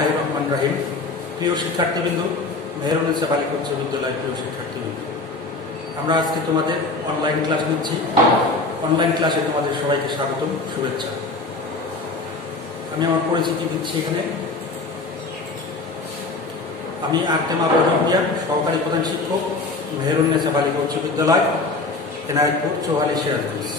বিসমিল্লাহির রহমানির রহিম। প্রিয় শিক্ষার্থীবৃন্দ, মেহেরুন্নেছা বালিকা উচ্চ বিদ্যালয়ের প্রিয় শিক্ষার্থীবৃন্দ, আমরা আজকে তোমাদের অনলাইন ক্লাস নিচ্ছি। অনলাইন ক্লাসে তোমাদের সবাইকে স্বাগতম, শুভেচ্ছা। আমি আমার পরিচিতি দিচ্ছি। এখানে আমি আর্তেমা প্রজন্মিয়া, সহকারী প্রধান শিক্ষক, মেহেরুন্নেছা বালিকা উচ্চ বিদ্যালয়, এনায়তপুর, 44 সিরাজগঞ্জ।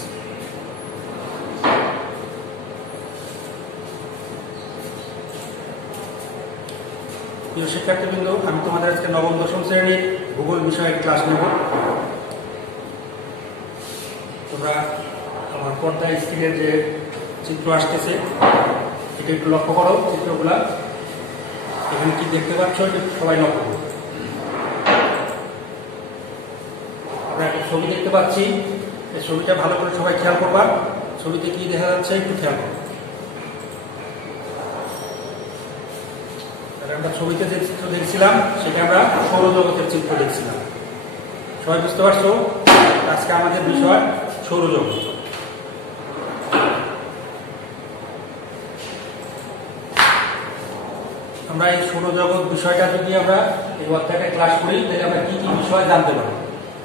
প্রিয় শিক্ষার্থীবৃন্দ, আমি তোমাদের আজকে নবম দশম শ্রেণীর ভূগোল বিষয়ের ক্লাস নেব। তোমরা আমার পর্দায় স্ক্রিনের যে চিত্র আসতেছে এটা একটু লক্ষ্য করো। চিত্রগুলা এখানে কি দেখতে পাচ্ছ এটা সবাই লক্ষ্য করো। আমরা একটা ছবি দেখতে পাচ্ছি, এই ছবিটা ভালো করে সবাই খেয়াল করবা। ছবিতে কি দেখা যাচ্ছে একটু খেয়াল করো। আমরা ছবিতে যে চিত্র দেখছিলাম সেটা আমরা সৌরজগতের চিত্র দেখছিলাম। সবাই বুঝতে পারছো? আজকে আমাদের বিষয় সৌরজগৎ। আমরা এই সৌরজগৎ বিষয়টা যদি আমরা এই অধ্যায়টা ক্লাস করি তাহলে আমরা কি কি বিষয় জানতে পারবো।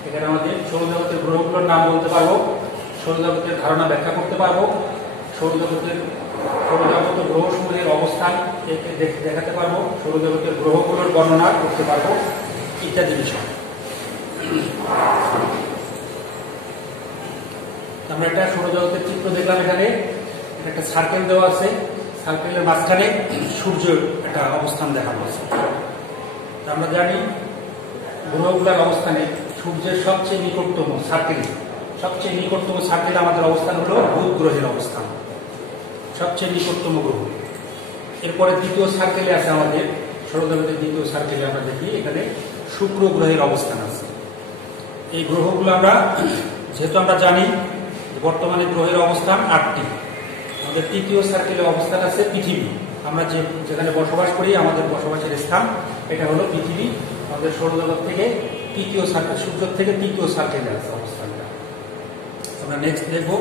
এখানে আমাদের সৌরজগতের গ্রহগুলোর নাম বলতে পারবো, সৌরজগতের ধারণা ব্যাখ্যা করতে পারবো, সৌরজগতের গ্রহসমূহের অবস্থান দেখাতে পারবো, সৌরজগতের গ্রহগুলোর বর্ণনা করতে পারবো ইত্যাদি বিষয়। আমরা একটা সৌরজগতের চিত্র দেখলাম। এখানে একটা সার্কেল দেওয়া আছে, সার্কেলের মাঝখানে সূর্যের একটা অবস্থান দেখানো আছে। আমরা জানি গ্রহগুলোর অবস্থানে সূর্যের সবচেয়ে নিকটতম সার্কেলে আমাদের অবস্থান হলো বুধ গ্রহের অবস্থান, সবচেয়ে নিকটতম গ্রহ। এরপরে দ্বিতীয় সার্কেলে আছে আমাদের সৌরজগতের দ্বিতীয় সার্কেলে আমরা দেখি এখানে শুক্র গ্রহের অবস্থান আছে। এই গ্রহগুলো আমরা যেহেতু আমরা জানি বর্তমানে গ্রহের অবস্থান 8টি। আমাদের তৃতীয় সার্কেলে অবস্থান আছে পৃথিবী। আমরা যেখানে বসবাস করি, আমাদের বসবাসের স্থান এটা হলো পৃথিবী। আমাদের সৌরজগৎ থেকে তৃতীয় সার্কেল, সূর্য থেকে তৃতীয় সার্কেলে আছে অবস্থানটা। আমরা নেক্সট দেখব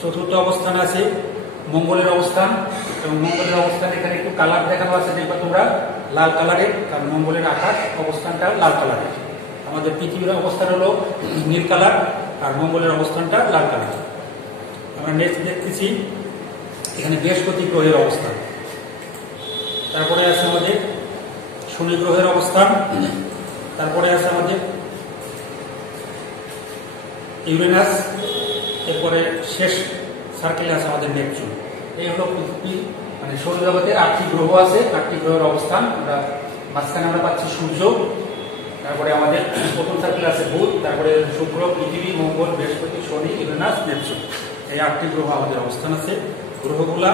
চতুর্থ অবস্থান আছে মঙ্গলের অবস্থান। এবং মঙ্গলের অবস্থান এখানে একটু কালার দেখানো আছে, দেখবা তোমরা লাল কালারের, কারণ মঙ্গলের আকাশ অবস্থানটা লাল কালারের। আমাদের পৃথিবীর অবস্থান হলো নীল কালার আর মঙ্গলের অবস্থানটা লাল কালার। আমরা নেক্সট দেখতেছি এখানে বৃহস্পতি গ্রহের অবস্থান। তারপরে আছে আমাদের শনি গ্রহের অবস্থান। তারপরে আছে আমাদের ইউরেনাস। এরপরে শেষ সার্কেলে আছে আমাদের নেপচুন। এই হলো পৃথিবী, মানে সৌরজগতের 8টি গ্রহ আছে, 8টি গ্রহের অবস্থান। আমরা মাঝখানে আমরা পাচ্ছি সূর্য, তারপরে আমাদের প্রথম সার্কেলে আছে বুধ, তারপরে শুক্র, পৃথিবী, মঙ্গল, বৃহস্পতি, শনি, ইউরেনাস, নেপচুন। এই 8টি গ্রহ আমাদের অবস্থান আছে। গ্রহগুলা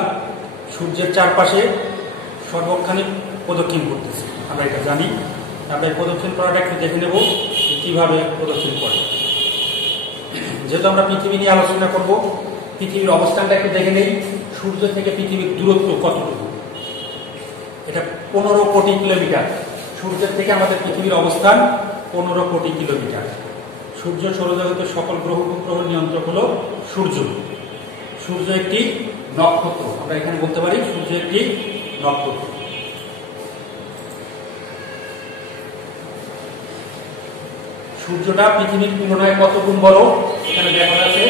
সূর্যের চারপাশে সর্বক্ষণিক প্রদক্ষিণ করতেছে, আমরা এটা জানি। আমরা এই প্রদক্ষিণ করাটা একটু দেখে নেব কিভাবে প্রদক্ষিণ করে। যেহেতু আমরা পৃথিবী নিয়ে আলোচনা করব, পৃথিবীর অবস্থানটা একটু দেখে নেই। সূর্য থেকে পৃথিবীর দূরত্ব কতটুকু? এটা 15 কোটি কিলোমিটার। সূর্যের থেকে আমাদের পৃথিবীর অবস্থান 15 কোটি কিলোমিটার। সূর্য সৌরজগতের সকল গ্রহ উপগ্রহ নিয়ন্ত্রক হলো সূর্য। সূর্য একটি নক্ষত্র, আমরা এখানে বলতে পারি সূর্য একটি নক্ষত্র। সূর্যটা পৃথিবীর তুলনায় কত গুণ বড় এখানে দেখা যাচ্ছে।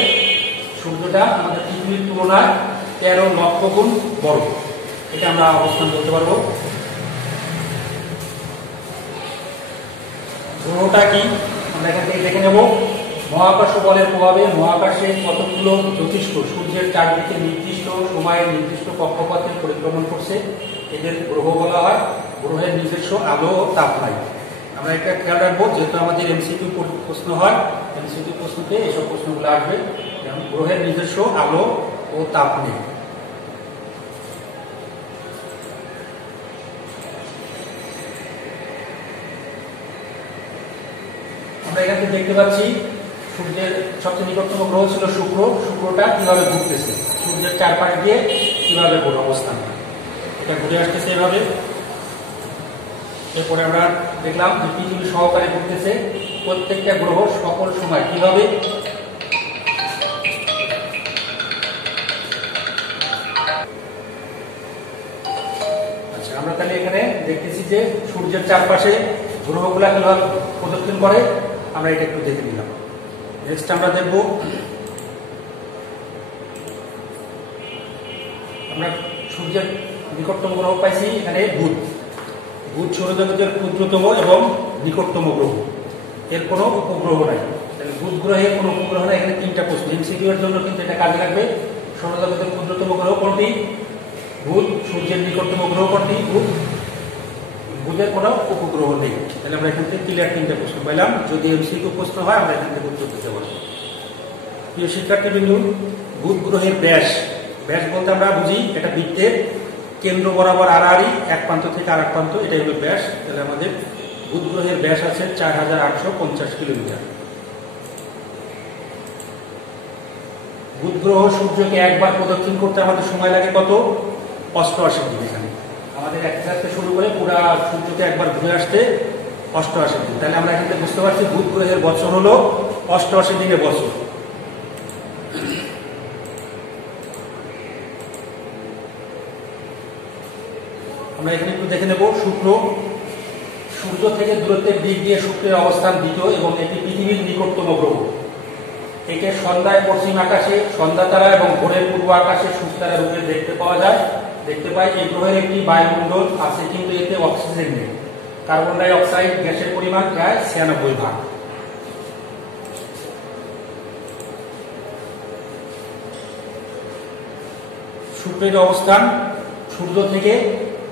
সূর্যটা আমাদের পৃথিবীর তুলনায় 13 লক্ষ গুণ বড়। এটা আমরা অবস্থান করতে পারবো। গ্রহটা কি আমরা এখান থেকে দেখে নেব। মহাকর্ষ বলের প্রভাবে মহাকাশে কতগুলো জ্যোতিষ্ক সূর্যের চারদিকে নির্দিষ্ট সময়ে নির্দিষ্ট কক্ষপথে পরিক্রমণ করছে, এদের গ্রহ বলা হয়। গ্রহের নিজস্ব আলো ও তাপ নাই। আমরা এটা খেয়াল রাখবো, যেহেতু আমাদের এমসিকিউ প্রশ্ন হয়, এমসিকিউ প্রশ্নতে এসব প্রশ্নগুলো আসবে। যেমন গ্রহের নিজস্ব আলো ও তাপ নেই। আমরা এখানে দেখতে পাচ্ছি সূর্যের সবচেয়ে নিকটতম গ্রহ ছিল শুক্র। শুক্রটা কিভাবে ঘুরতেছে, সূর্যের চারপাশ দিয়ে কিভাবে ঘুরে অবস্থান, এটা ঘুরে আসতেছে এভাবে। এরপরে আমরা দেখলাম যে পৃথিবী সহকারে ঘুরতেছে। প্রত্যেকটা গ্রহ সকল সময় কিভাবে চারপাশে। আমরা তাহলে এখানে দেখতেছি যে সূর্যের চারপাশে গ্রহগুলা কিভাবে প্রদক্ষিণ করে, আমরা এটা একটু দেখে নিলাম। নেক্সট আমরা দেখব, আমরা সূর্যের নিকটতম গ্রহ পাইছি এখানে বুধ। বুধ সৌরজগতের ক্ষুদ্রতম এবং নিকটতম গ্রহ, এর কোনো উপগ্রহ নাই। তাহলে বুধ গ্রহের কোনো উপগ্রহ নাই। এখানে তিনটা প্রশ্ন এমসিকিউ এর জন্য কিন্তু এটা কাজে লাগবে। সৌরজগতের ক্ষুদ্রতম গ্রহ কোনটি? বুধ। সূর্যের নিকটতম গ্রহ কোনটি? বুধ। বুধের কোনো উপগ্রহ নেই। তাহলে আমরা এখান থেকে ক্লিয়ার তিনটা প্রশ্ন পাইলাম। যদি এমসিকিউ প্রশ্ন হয় আমরা এখান থেকে উত্তর দিতে পারবো। প্রিয় শিক্ষার্থীবৃন্দ, বুধ গ্রহের ব্যাস, ব্যাস বলতে আমরা বুঝি এটা বৃত্তের কেন্দ্র বরাবর আড়াআড়ি এক প্রান্ত থেকে আর এক প্রান্ত, এটাই হলো ব্যাস। তাহলে আমাদের বুধ গ্রহের ব্যাস আছে 4850 কিলোমিটার। বুধ গ্রহ সূর্যকে একবার প্রদক্ষিণ করতে আমাদের সময় লাগে কত? 88 দিন। এখানে আমাদের এক থেকে শুরু করে পুরা সূর্যকে একবার ঘুরে আসতে 88 দিন। তাহলে আমরা এখান থেকে বুঝতে পারছি বুধ গ্রহের বছর হলো 88 দিনের বছর। আমরা এখানে একটু দেখে নেব শুক্র। সূর্য থেকে দূরত্বের দিক দিয়ে শুক্রের অবস্থান দ্বিতীয় এবং এটি পৃথিবীর নিকটতম গ্রহ। একে সন্ধ্যায় পশ্চিম আকাশে সন্ধ্যা তারা এবং ভোরের পূর্ব আকাশে সূর্যতারা রূপে দেখতে পাওয়া যায়। দেখতে পাই এই গ্রহের একটি বায়ুমণ্ডল আছে, কিন্তু এতে অক্সিজেন নেই। কার্বন ডাই অক্সাইড গ্যাসের পরিমাণ প্রায় 96 ভাগ। শুক্রের অবস্থান সূর্য থেকে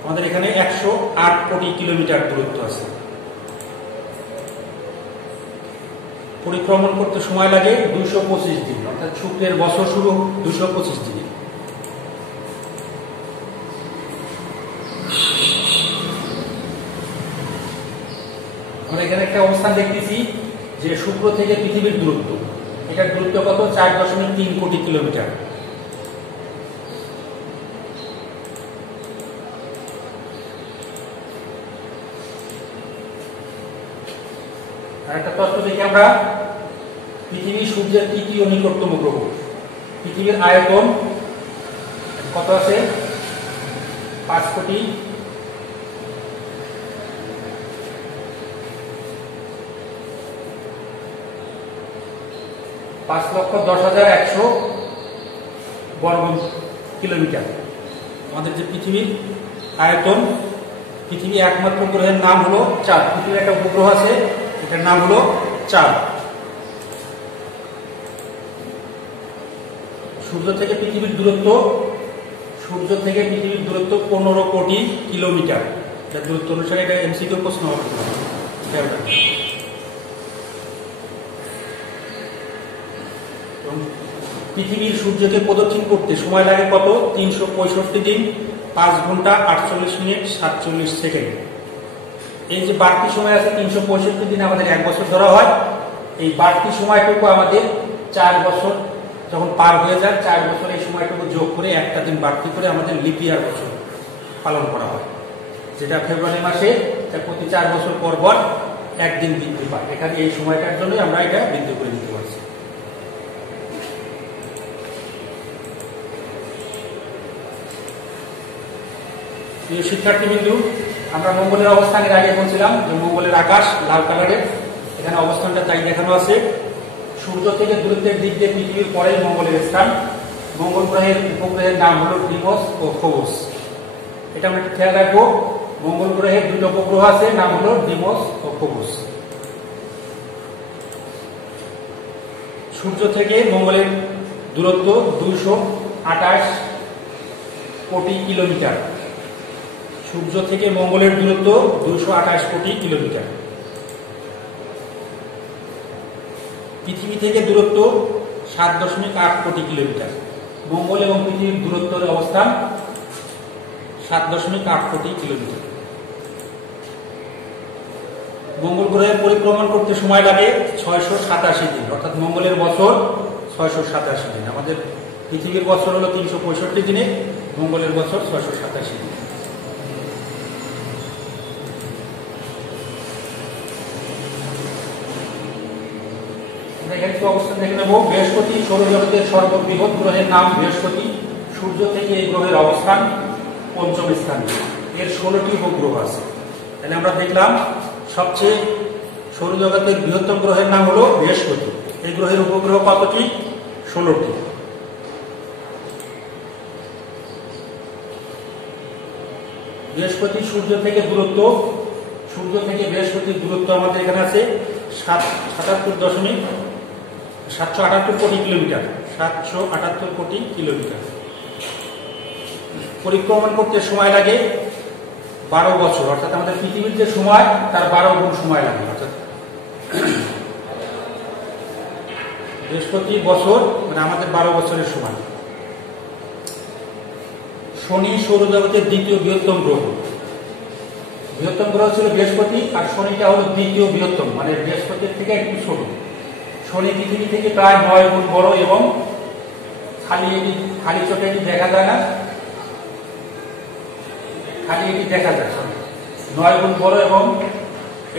আমাদের এখানে 108 কোটি কিলোমিটার দূরত্ব আছে। পরিক্রমণ করতে সময় লাগে 225 দিন, অর্থাৎ শুক্রের বছর শুরু 225 দিনে। আমরা এখানে একটা অবস্থান দেখতেছি যে শুক্র থেকে পৃথিবীর দূরত্ব, এটার দূরত্ব কত? 4.3 কোটি কিলোমিটার। আরেকটা তত্ত্ব দেখি আমরা, পৃথিবী সূর্যের তৃতীয় নিকটতম গ্রহ। পৃথিবীর আয়তন কত আছে? 5 কোটি 5,10,100 বর্গ কিলোমিটার। আমাদের যে পৃথিবীর আয়তন, পৃথিবী একমাত্র গ্রহের নাম হলো চাঁদ। পৃথিবীর একটা উপগ্রহ আছে, এটার নাম হলো চাঁদ। সূর্য থেকে পৃথিবীর দূরত্ব, সূর্য থেকে পৃথিবীর দূরত্ব 15 কোটি কিলোমিটার। এটা দূরত্ব অনুসারে এটা এমসিকিউ প্রশ্ন হবে। পৃথিবীর সূর্যকে প্রদক্ষিণ করতে সময় লাগে কত? 365 দিন 5 ঘন্টা 48 মিনিট 47 সেকেন্ড। এই যে বাড়তি সময় আছে 365 দিন, আমাদের 1 বছর ধরা হয়। এই বাড়তি সময়টুকু আমাদের 4 বছর যখন পার হয়ে যায়, 4 বছর এই সময়টুকু যোগ করে একটা দিন বাড়তি করে আমাদের লিপ ইয়ার বছর পালন করা হয়, যেটা ফেব্রুয়ারি মাসে প্রতি 4 বছর পর পর একদিন বৃদ্ধি পায়। এখানে এই সময়টার জন্য আমরা এটা বৃদ্ধি করে দিতে পারছি। প্রিয় শিক্ষার্থীবৃন্দু, আমরা মঙ্গলের অবস্থানের আগে বলছিলাম যে মঙ্গলের আকাশ লাল কালারের। এখানে অবস্থানটা তাই দেখানো আছে। সূর্য থেকে দূরত্বের দিক দিয়ে পৃথিবীর পরে মঙ্গলের স্থান। মঙ্গল গ্রহের উপগ্রহের নাম হলো ডিমোস ও ফোবস। এটা আমরা একটু খেয়াল রাখবো। মঙ্গল গ্রহের 2টো উপগ্রহ আছে, নাম হলো ডিমোস ও ফোবস। সূর্য থেকে মঙ্গলের দূরত্ব 228 কোটি কিলোমিটার। সূর্য থেকে মঙ্গলের দূরত্ব 228 কোটি কিলোমিটার। পৃথিবী থেকে দূরত্ব 7.8 কোটি কিলোমিটার। মঙ্গল এবং পৃথিবীর দূরত্বের অবস্থান 7.8 কোটি কিলোমিটার। মঙ্গল গ্রহের পরিক্রমণ করতে সময় লাগে 687 দিন, অর্থাৎ মঙ্গলের বছর 687 দিন। আমাদের পৃথিবীর বছর হলো 365 দিনে, মঙ্গলের বছর 687 দিন। এখানে অবস্থান দেখে নেব। বৃহস্পতি সৌরজগতের সর্ববৃহৎ গ্রহের নাম বৃহস্পতি। সূর্য থেকে এই গ্রহের অবস্থান 5ম স্থানে। এর 16টি উপগ্রহ আছে। তাহলে আমরা দেখলাম সবচেয়ে সৌরজগতের বৃহত্তম গ্রহের নাম হলো বৃহস্পতি। এই গ্রহের উপগ্রহ কতটি? 16টি। বৃহস্পতি সূর্য থেকে দূরত্ব, সূর্য থেকে বৃহস্পতির দূরত্ব আমাদের এখানে আছে 778 কোটি কিলোমিটার। 778 কোটি কিলোমিটার। পরিক্রমণ করতে সময় লাগে 12 বছর, অর্থাৎ আমাদের পৃথিবীর যে সময় তার 12 গুণ সময় লাগে। অর্থাৎ বৃহস্পতি বছর মানে আমাদের 12 বছরের সময়। শনি সৌরজগতের দ্বিতীয় বৃহত্তম গ্রহ। বৃহত্তম গ্রহ ছিল বৃহস্পতি, আর শনিটা হলো দ্বিতীয় বৃহত্তম, মানে বৃহস্পতির থেকে একটু ছোট। শনি পৃথিবী থেকে প্রায় 9 গুণ বড় এবং খালি চোখে এটি দেখা যায় না, খালি এটি দেখা যায় 9 গুণ বড় এবং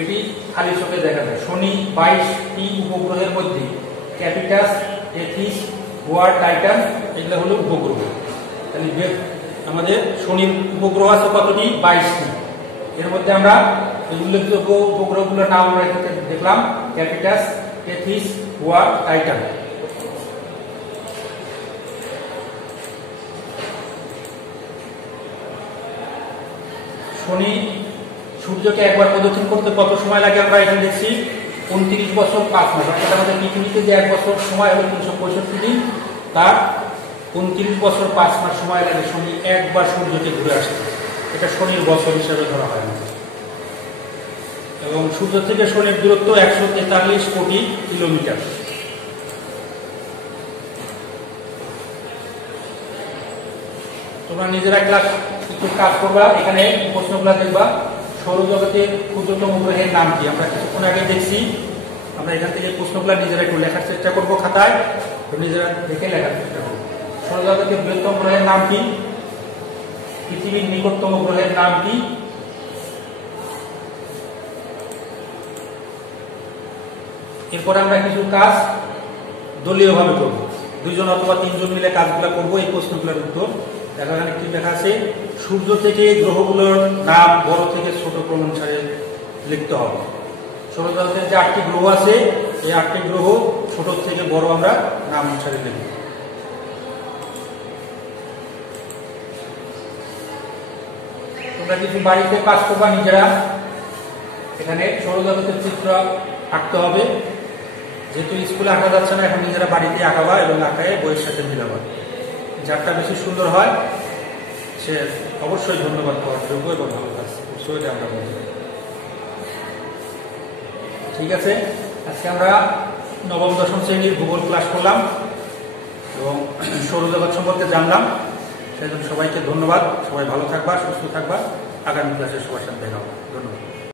এটি খালি চোখে দেখা যায়। শনি 22টি উপগ্রহের মধ্যে ক্যাপিটাস, এথিস, গোয়ার, টাইটান এগুলো হলো উপগ্রহ। তাহলে আমাদের শনির উপগ্রহ আছে কতটি? 22টি। এর মধ্যে আমরা উল্লেখযোগ্য উপগ্রহগুলোর নাম আমরা এখানে দেখলাম, ক্যাপিটাস, এথিস, গোয়ার, টাইটান। শনি সূর্যকে একবার প্রদক্ষিণ করতে কত সময় লাগে আমরা এখানে দেখছি 29 বছর 5 মাস। অর্থাৎ আমাদের পৃথিবীতে যে 1 বছর সময় হলো 365 দিন, তার 29 বছর 5 মাস সময় লাগে শনি একবার সূর্যকে ঘুরে আসতে। এটা শনির বছর হিসেবে ধরা হয় না। এবং সূর্য থেকে শনির দূরত্ব 143 কোটি কিলোমিটার। তোমরা নিজেরা ক্লাস একটু কাজ করবা, এখানে প্রশ্নগুলো দেখবা। সৌরজগতের ক্ষুদ্রতম গ্রহের নাম কি? আমরা কিছুক্ষণ আগে দেখছি। আমরা এখান থেকে প্রশ্নগুলো নিজেরা একটু লেখার চেষ্টা করবো খাতায়, নিজেরা দেখে লেখার চেষ্টা করবো। সৌরজগতের বৃহত্তম গ্রহের নাম কি? পৃথিবীর নিকটতম গ্রহের নাম কি? এরপরে আমরা কিছু কাজ দলীয় ভাবে করবো, 2 জন অথবা 3 জন মিলে কাজগুলো করবো। এই প্রশ্নগুলোর উত্তর এখানে কি লেখা আছে? সূর্য থেকে গ্রহগুলোর নাম বড় থেকে ছোট ক্রম অনুসারে লিখতে হবে। সৌরজগতের যে 8টি গ্রহ আছে, এই 8টি গ্রহ ছোট থেকে বড় আমরা নাম অনুসারে লিখব। তোমরা কিছু বাড়িতে কাজ করবা নিজেরা। এখানে সৌরজগতের চিত্র আঁকতে হবে। যেহেতু স্কুলে আঁকা যাচ্ছে না, এখন নিজেরা বাড়িতে আঁকাবা এবং আঁকায় বইয়ের সাথে মিলাবা। যারটা বেশি সুন্দর হয় সে অবশ্যই ধন্যবাদ পাওয়ার যোগ্য এবং ভালো কাজ করছে, আমরা বলতে পারি। ঠিক আছে, আজকে আমরা নবম দশম শ্রেণীর ভূগোল ক্লাস করলাম এবং সৌরজগৎ সম্পর্কে জানলাম। সেজন্য সবাইকে ধন্যবাদ। সবাই ভালো থাকবা, সুস্থ থাকবা। আগামী ক্লাসে সবার সাথে দেখা হবে। ধন্যবাদ।